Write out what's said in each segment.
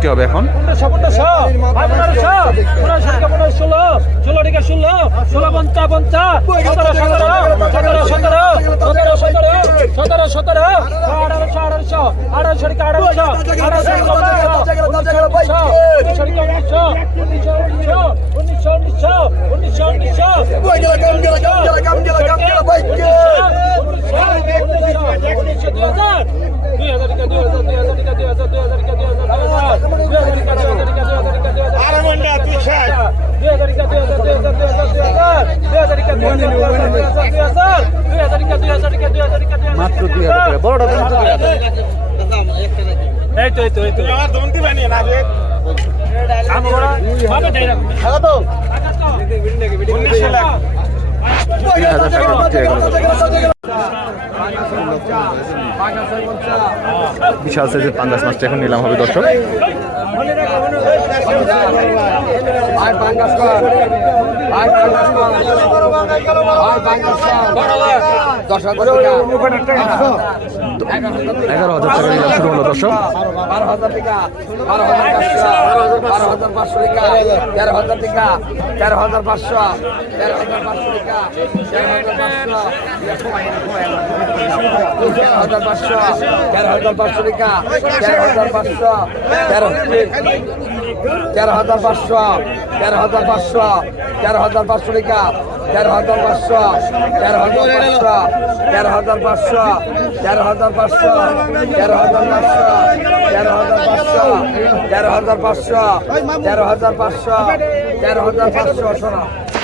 করতে হবে এখন। ষোলো পঞ্চা পঞ্চা সতেরো সতেরো সতেরো সতেরো সতেরো সতেরো সতেরো সতেরো আঠারোশো আঠারোশো আঠারোশো থেকে আঠারোশো আঠারোশো উনিশশো উনিশশো উনিশশো উনিশশো উনিশশো উনিশশো মাত্র এই তো এই আমার দন্তি বানিয়ে না রে বিশাল সাইজের পাঙ্গাস মাছটা এখন নিলাম হবে দর্শক। দর্শক এগারো হাজার টাকা নিলাম শুরু হলো দর্শক তেরো হাজার টাকা তেরো হাজার পাঁচশো তেরো হাজার পাঁচশো টাকা তেরো হাজার পাঁচশো তেরো হাজার পাঁচশো টাকা তেরো হাজার পাঁচশো তেরো তেরো হাজার পাঁচশো তেরো হাজার পাঁচশো তেরো হাজার পাঁচশো টাকা তেরো হাজার পাঁচশো, তেরো হাজার পাঁচশো, তেরো হাজার পাঁচশো, তেরো হাজার পাঁচশো, তেরো হাজার পাঁচশো, তেরো হাজার পাঁচশো তেরো হাজার পাঁচশো তেরো হাজার পাঁচশো তেরো হাজার পাঁচশো শোনো।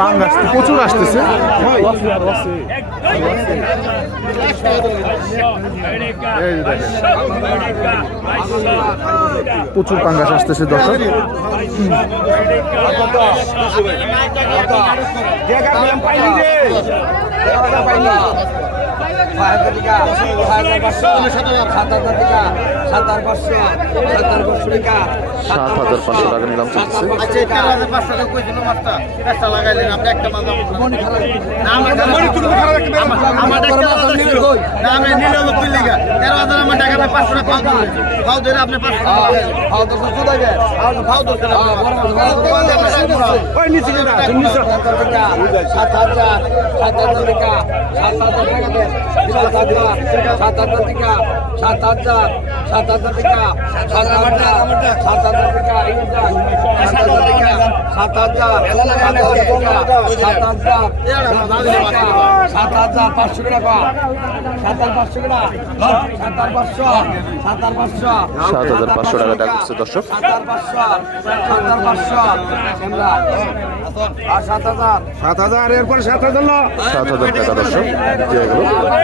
পাঙ্গাস প্রচুর আসতেছে। প্রচুর পাঙ্গাস আসতেছে দর্শক। হাজার টাকা ছয় হাজার পাঁচশো সাত হাজার টাকা সাত হাজার পাঁচশো সাত হাজার পাঁচশো টাকা সাত হাজার পাঁচশো টাকা নিলাম চলছে চার হাজার পাঁচশো টাকা কইছিল মাছটা একটা লাগাইলেন আপনি একটা মাছ আমার না আমি নিলে তুই লিগা তেরো হাজার আমার টাকা পাঁচশো টাকা খাও ধরে আপনি পাঁচশো খাও তো খাও তো সাত হাজার সাত হাজার টাকা সাত হাজার টাকা সাত হাজার সাত হাজার টাকা সাত হাজার সাত হাজার টাকা সাত হাজার সাত হাজার টাকা সাত হাজার টাকা সাত হাজার সাত হাজার টাকা সাত হাজার পাঁচশো টাকা সাত হাজার পাঁচশো টাকা সাত হাজার পাঁচশো সাত হাজার পাঁচশো সাত হাজার পাঁচশো টাকা। দর্শক সাত হাজার পাঁচশো। সাত হাজার পাঁচশো আমরা সাত হাজার সাত হাজার এরপর সাত হাজার সাত হাজার টাকা দর্শক। দিয়ে গেল। কত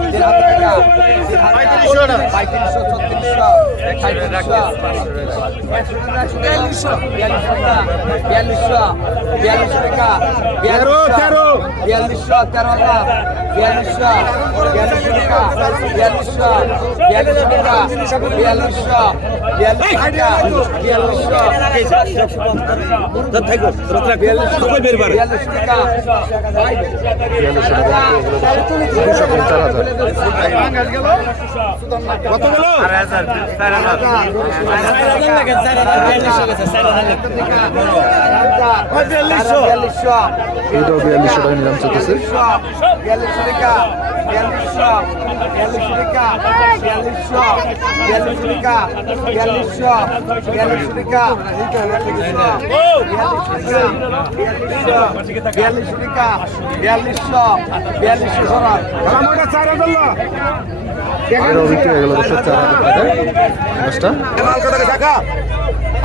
বিয়াল্লিশশো তেরো লাখ বিয়াল্লিশশো বিয়াল্লিশশো টাকা বিয়াল্লিশশো বিয়াল্লিশশো টাকা বিয়াল্লিশশো বিয়াল্লিশশো বিয়াল্লিশশো টাকা কত বলো? বিয়াল্লিশশো। বিয়াল্লিশশো। টাকা নিলাম চলতেছে। বিয়াল্লিশশো টাকা। বিয়াল্লিশশো বিয়াল্লিশ টাকা বিয়াল্লিশশো বিয়াল্লিশ টাকা বিয়াল্লিশশো বিয়াল্লিশ টাকা বিয়াল্লিশ টাকা বিয়াল্লিশশো বিয়াল্লিশশো চার হাজার টাকা।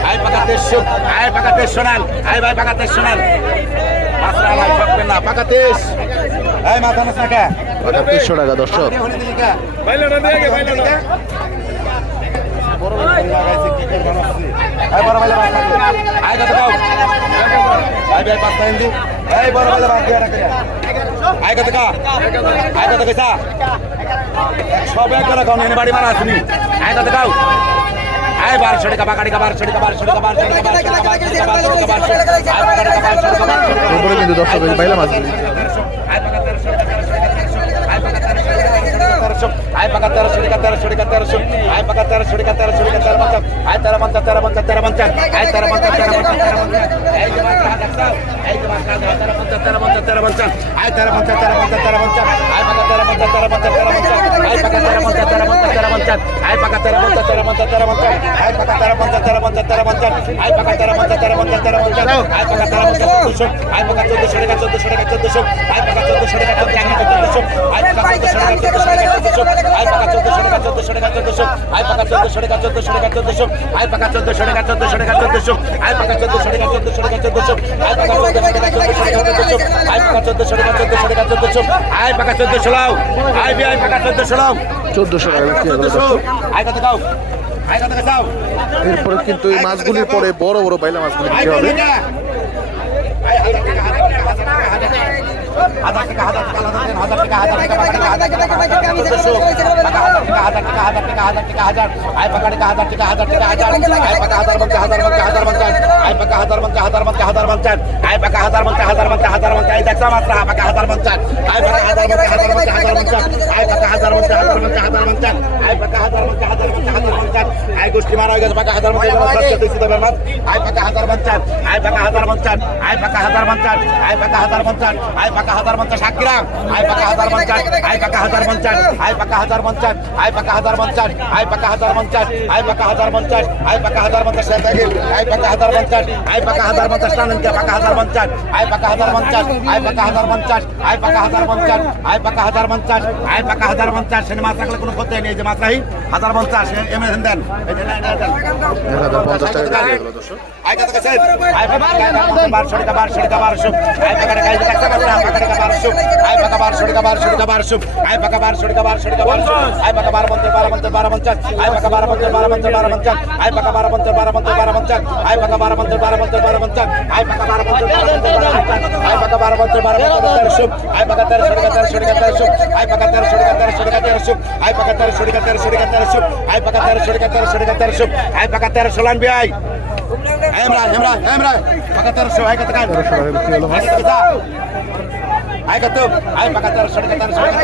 আয় পাকাতে আয় পাকাতে শোনান আই ভাই পাকাতে শোনান মাসরা ভাই থাকবেন না। পাকাতে এই মাথা না থাকা। ওটা তিনশো টাকা দর্শক আই বড় ভাই আই কত কাউ আই ভাই পাঁচটা হিন্দি। এই বড় ভাই বাদ দিয়ে রাখে আই কত কা আই কত কইসা সব এক করে কাউন বাড়ি মারা আসুনি। আই কত কাউ আয় বারোশো টাকা বারোশো টাকা বারোশো টাকা বারোশো টাকা বারোশো টাকা এরপরে কিন্তু দর্শক এই বাইলা মাছগুলি আয় পাকা তেরোশো টাকা তেরোশো টাকা তেরোশো আয় পাকা তেরোশো টাকা তেরোশো টাকা তেরো পঞ্চাশ আয় তেরো পঞ্চাশ তেরো পঞ্চাশ তেরো পঞ্চাশ আয় তেরো পঞ্চাশ তেরো পঞ্চাশ তেরো পঞ্চাশ এই যে মাত্রা হাজার দাও এই যে মাত্রা দাও তেরো পঞ্চাশ তেরো পঞ্চাশ তেরো পঞ্চাশ আয় তেরো পঞ্চাশ তেরো পঞ্চাশ তেরো পঞ্চাশ আয় পাকা তেরো পঞ্চাশ তেরো পঞ্চাশ তেরো পঞ্চাশ আয় পাকা তেরো পঞ্চাশ তেরো পঞ্চাশ তেরো পঞ্চাশ আয় পাকা তেরো পঞ্চাশ তেরো পঞ্চাশ তেরো পঞ্চাশ আয় পাকা তেরো পঞ্চাশ তেরো পঞ্চাশ তেরো পঞ্চাশ আয় পাকা তেরো পঞ্চাশ তেরো পঞ্চাশ তেরো পঞ্চাশ আয় পাকা তেরো পঞ্চাশ চোদ্দশো আয় পাকা চোদ্দশো টাকা চোদ্দশো টাকা চোদ্দশো আয় পাকা চোদ্দশো টাকা চোদ্দশো আয় পাকা চোদ্দশো টাকা চোদ্দশো টাকা চোদ্দশো আয় পাকা চোদ্দশো টাকা চোদ্দশো টাকা চোদ্দশো আয় পাকা চোদ্দশো টাকা চোদ্দশো টাকা চোদ্দশো আয় পাকা চোদ্দশো টাকা চোদ্দশো টাকা চোদ্দশো আয় পাকা চোদ্দশো টাকা চোদ্দশো টাকা চোদ্দশো আয় পাকা চোদ্দশো টাকা চোদ্দশো টাকা চোদ্দশো আয় পাকা চোদ্দশো লাও আয় বি আয় পাকা চোদ্দশো চোদ্দোশো টাকা এরপরে কিন্তু এই মাছগুলির পরে বড় বড় পাইলাম মাছগুলি বিক্রি হবে। হাজার টাকা হাজার টাকা হাজার টাকা হাজার টাকা হাজার টাকা হাজার টাকা চোদ্দশো টাকা হাজার টাকা হাজার টাকা হাজার টাকা হাজার টাকা হাজার আয় পাকা টাকা হাজার টাকা হাজার টাকা হাজার আয় পাকা হাজার মঞ্চে হাজার মঞ্চে হাজার মঞ্চে আয় পাকা হাজার মঞ্চে হাজার মঞ্চে হাজার মঞ্চে আয় পাকা হাজার মঞ্চে হাজার মঞ্চে হাজার মঞ্চে আয় দেখছা মাত্রা পাকা হাজার মঞ্চে আয় পাকা হাজার মঞ্চে হাজার মঞ্চে হাজার মঞ্চে আয় পাকা হাজার মঞ্চে হাজার মঞ্চে হাজার মঞ্চে আয় পাকা হাজার মঞ্চে হাজার মঞ্চে হাজার মঞ্চে আয় গোষ্ঠী মারা হয়ে গেছে পাকা হাজার মঞ্চে আয় পাকা হাজার মঞ্চে আয় পাকা হাজার মঞ্চে আয় পাকা হাজার মঞ্চে আয় পাকা হাজার মঞ্চে আয় পাকা হাজার মঞ্চে সাকিরা আয় পাকা হাজার মঞ্চে আয় পাকা হাজার মঞ্চে আয় পাকা হাজার মঞ্চে আয় পাকা হাজার মঞ্চে আয় পাকা হাজার মঞ্চে আয় পাকা হাজার মঞ্চে আয় পাকা হাজার শেখাগিল আয় পাকা হাজার মঞ্চে আয় পাকা হাজার মঞ্চে স্নানকে পাকা হাজার মঞ্চে আয় পাকা হাজার মঞ্চে আয় পাকা হাজার মঞ্চে আয় পাকা হাজার মঞ্চে আয় পাকা হাজার মঞ্চে আয় পাকা হাজার মঞ্চে সেনে মাছ রাখলে কোনো ক্ষতি নেই যে মাছ রাহি হাজার দেন দেন, দেন। এক পঞ্চাশ টাকা হয়ে গেল দর্শক আয় কত কাছে আয় পাকা বারোশো টাকা বারোশো টাকা বারোশো আয় টাকা পাকা টাকা বারোশো আয় পাকা বারোশো টাকা বারোশো টাকা বারোশো আয় পাকা বারোশো টাকা বারোশো টাকা বারোশো আয় পাকা বারো পঞ্চাশ বারো পঞ্চাশ বারো পঞ্চাশ আয় পাকা বারো পঞ্চাশ বারো পঞ্চাশ বারো পঞ্চাশ আয় পাকা বারো পঞ্চাশ বারো পঞ্চাশ বারো পঞ্চাশ আয় পাকা বারো পঞ্চাশ বারো পঞ্চাশ বারো পঞ্চাশ আয় পাকা বারো পঞ্চাশ বারো পঞ্চাশ আয় পাকা বারো পঞ্চাশ বারো পঞ্চাশ তেরোশো আয় পাকা তেরোশো টাকা তেরোশো টাকা তেরোশো আয় পাকা তেরোশো টাকা তেরোশো টাকা তেরোশো আয় পাকা তেরোশো টাকা তেরোশো টাকা তেরোশো আয় পাকা তেরোশো টাকা তেরোশো টাকা তেরোশো আয় পাকা তেরোশো লান আয় হেমরা হেমরা হেমরা পাকা তেরোশো আয় কত কাজ তেরোশো টাকা বিক্রি হলো মাছ আয় কত আয় পাকা তেরোশো টাকা তেরোশো টাকা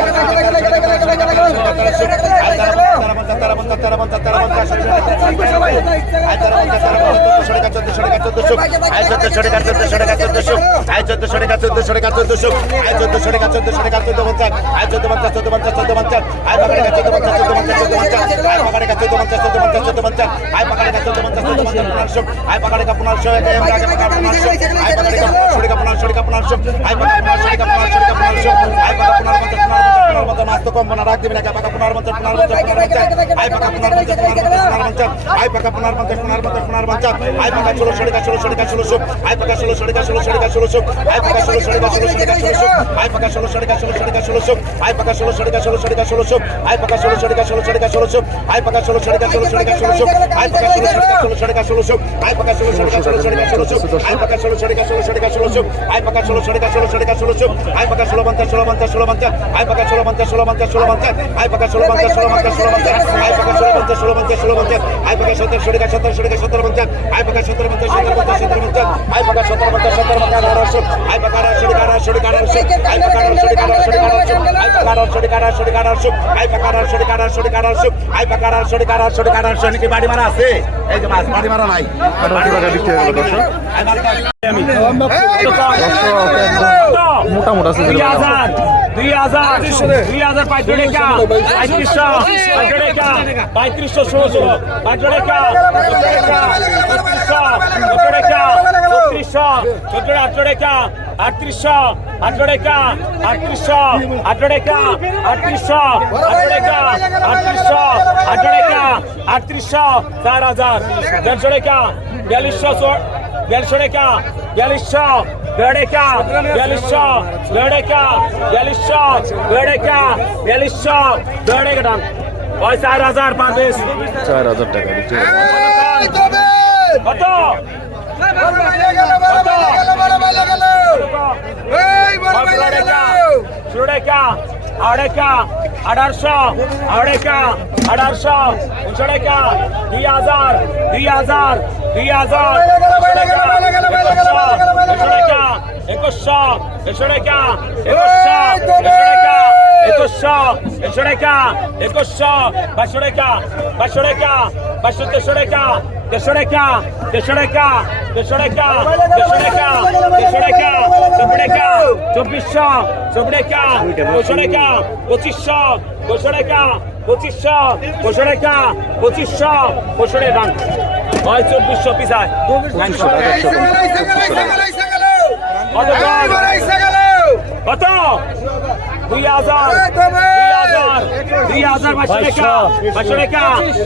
তেরোশো টাকা তেরোশো টাকা তেরোশো টাকা তেরোশো টাকা তেরোশো আয় তেরো পঞ্চাশ তেরো পঞ্চাশ তেরো পঞ্চাশ তেরো আয় তেরো পঞ্চাশ তেরো পঞ্চাশ টাকা টাকা টাকা টাকা টাকা টাকা টাকা টাকা পঞ্চাশ পঞ্চাশ পঞ্চাশ পঞ্চাশ পঞ্চাশ পঞ্চাশ পঞ্চাশ পঞ্চাশ পঞ্চাশ পঞ্চাশ টাকা টাকা টাকা টাকা পনেরো পঞ্চাশ পঞ্চাশ পঞ্চাশ মাস তো কম না ডাক দিবেন একা পাকা পুনার মঞ্চাত পুনার পুনার আই পাকা পুনার পুনার আই পাকা পুনার মঞ্চাত পুনার মঞ্চাত পুনার আই পাকা ষোলো সড়িকা ষোলো সড়িকা ষোলো আই পাকা ষোলো সড়িকা ষোলো সড়িকা ষোলো আই পাকা ষোলো সড়িকা ষোলো সড়িকা ষোলো আই পাকা ষোলো সড়িকা ষোলো সড়িকা ষোলো আই পাকা ষোলো সড়িকা ষোলো সড়িকা ষোলো আই পাকা ষোলো সড়িকা ষোলো সড়িকা ষোলো আই পাকা ষোলো সড়িকা ষোলো সড়িকা ষোলো আই পাকা ষোলো সড়িকা ষোলো সড়িকা ষোলো আই পাকা ষোলো সড়িকা ষোলো ষোলো ষোলো সড়িকা ষোলো সড়িকা ষোলো সুখ আই পাকা ষোলো সড়িকা ষোলো সড়িকা ষোলো সুখ আই পাকা ষোলো মঞ্চাত ষোলো মঞ্চাত ষোলো মঞ্চাত আই পাকা মঞ্চাত ষোলো আই পাকা ষোলো মঞ্চাত ষোলো মঞ্চাত আই পাকা ষোলো মঞ্চাত ষোলো মঞ্চাত ষোলো মঞ্চাত আই পাকা সড়িকা সত্তর সড়িকা সত্তর মঞ্চাত আই পাকা মঞ্চাত সত্তর মঞ্চাত সত্তর মঞ্চাত আই পাকা সত্তর মঞ্চাত সত্তর মঞ্চাত আড়াইশো আই পাকা আই পাকা আড়াইশো আড়াইশো আড়াইশো আই পাকা আড়াইশো আই পাকা আড়াইশো আড়াইশো আড়াইশো নাকি বাড়ি মারা আছে এই যে মাছ বাড়ি মারা নাই আঠারোশো টাকা বিক্রি হয়ে গেল দর্শক আই মারটা মোটা মোটা আছে দুই হাজার দুই হাজার পঁয়ত্রিশ টাকা পঁয়ত্রিশশো পঁয়ত্রিশ টাকা পঁয়ত্রিশশো ষোলো ষোলো পঁয়ত্রিশ টাকা চৌত্রিশশো টাকা চৌত্রিশশো চৌত্রিশ আটশো টাকা আটত্রিশশো আটশো টাকা আটত্রিশশো আটশো টাকা আটত্রিশশো আটশো টাকা আটত্রিশশো আটশো টাকা আটত্রিশশো চার হাজার দেড়শো টাকা বিয়াল্লিশশো দেড়শো টাকা বিয়াল্লিশশো বেড়েকা বিয়াল্লিশশো বেড়েকা বিয়াল্লিশশো বেড়েকা বিয়াল্লিশশো বেড়েকা ডান ওই চার হাজার পাঁচ চার হাজার টাকা গেল। কত? আড়াইকা আঠারোশো আড়াইকা আঠারোশো টাকা দুই হাজার দুই হাজার দুই হাজার একুশশো টাকা একুশশো একুশশো একুশশো টাকা একুশশো বাইশশো টাকা বাইশশো টাকা তেরোশো টাকা তেরোশো টাকা তেরোশো টাকা তেরোশো টাকা তেরোশো টাকা চব্বিশ টাকা চব্বিশশো চব্বিশ টাকা পঁচিশশো টাকা পঁচিশশো পঁচিশশো টাকা পঁচিশশো পঁচিশশো টাকা পঁচিশশো পঁচিশশো টাকা দাম হয় চব্বিশশো পিসায় কত কত? দুই হাজার। দুই হাজার পাঁচশো টাকা পাঁচশো টাকা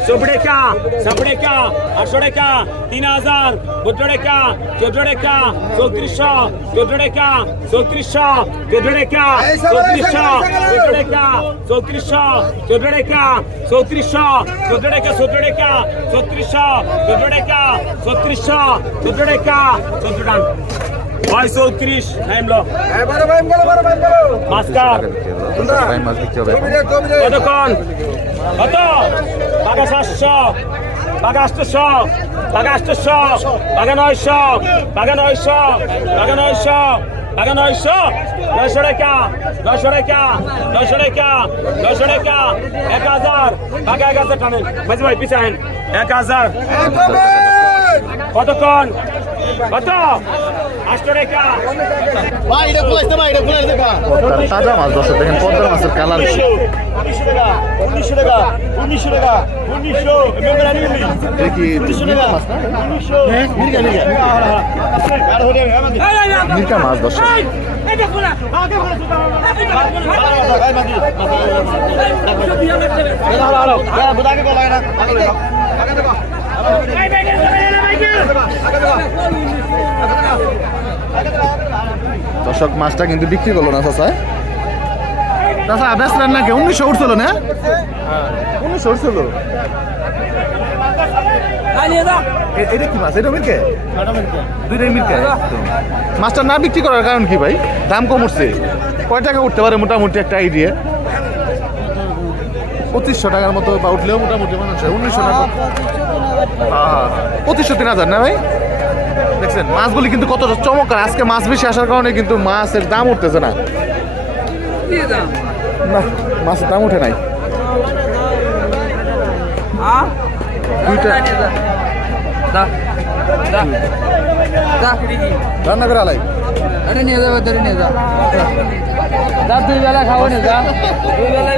চব্বিশ টাকা ছাব্বিশ টাকা আটশো টাকা তিন হাজার চোদ্দ টাকা চোদ্দ টাকা চৌত্রিশশো চোদ্দ টাকা চৌত্রিশশো চোদ্দ টাকা চৌত্রিশশো চোদ্দ টাকা চৌত্রিশশো চোদ্দ টাকা চৌত্রিশশো চোদ্দ টাকা চোদ্দ টাকা চৌত্রিশশো চোদ্দ টাকা চৌত্রিশশো চোদ্দ টাকা চোদ্দ টাকা হয় চৌত্রিশ নাইম লো। কতক্ষণ? কত? বাঘা সাতশো বাঘা আটশোশো বাঘা আটশোশো বাঘা নয়শো বাঘা নয়শো বাঘা নয়শো বাঘা নয়শো নয়শো টাকা নয়শো টাকা নয়শো টাকা নয়শো টাকা এক হাজার। বাঘা এক হাজার টানেন। মাঝে ভাই পিছাহেন এক হাজার। কতক্ষণ? কত? আটশো তাজা মাছ দর্শক দেখেন পদ্মার মাছের কালার দেখি মিরকা মাছ না মিরকা মাছ দর্শক, মাছটা কিন্তু বিক্রি করল না, চাচা। চাচা বেচলেন নাকি? উনিশশো উঠছিল না? উনিশশো উঠছিল। এটা কি মাছ? এটা মিরকে দুইটাই মিরকে মাছটা না বিক্রি করার কারণ কি ভাই? দাম কম উঠছে। কয় টাকা উঠতে পারে মোটামুটি একটা আইডিয়া পঁচিশশো টাকার মতো বা উঠলেও মোটামুটি মানুষ উনিশশো টাকা। হ্যাঁ, পঁচিশশো তিন হাজার না ভাই? দেখছেন মাছগুলি কিন্তু কত চমৎকার। আজকে মাছ বেশি আসার কারণে কিন্তু মাছের দাম উঠতেছে না। না মাছের দাম উঠে নাই। রান্না করে আলাই। নিয়ে যাব ধরে নিয়ে যা। দুই বেলা খাব না যা দুই বেলা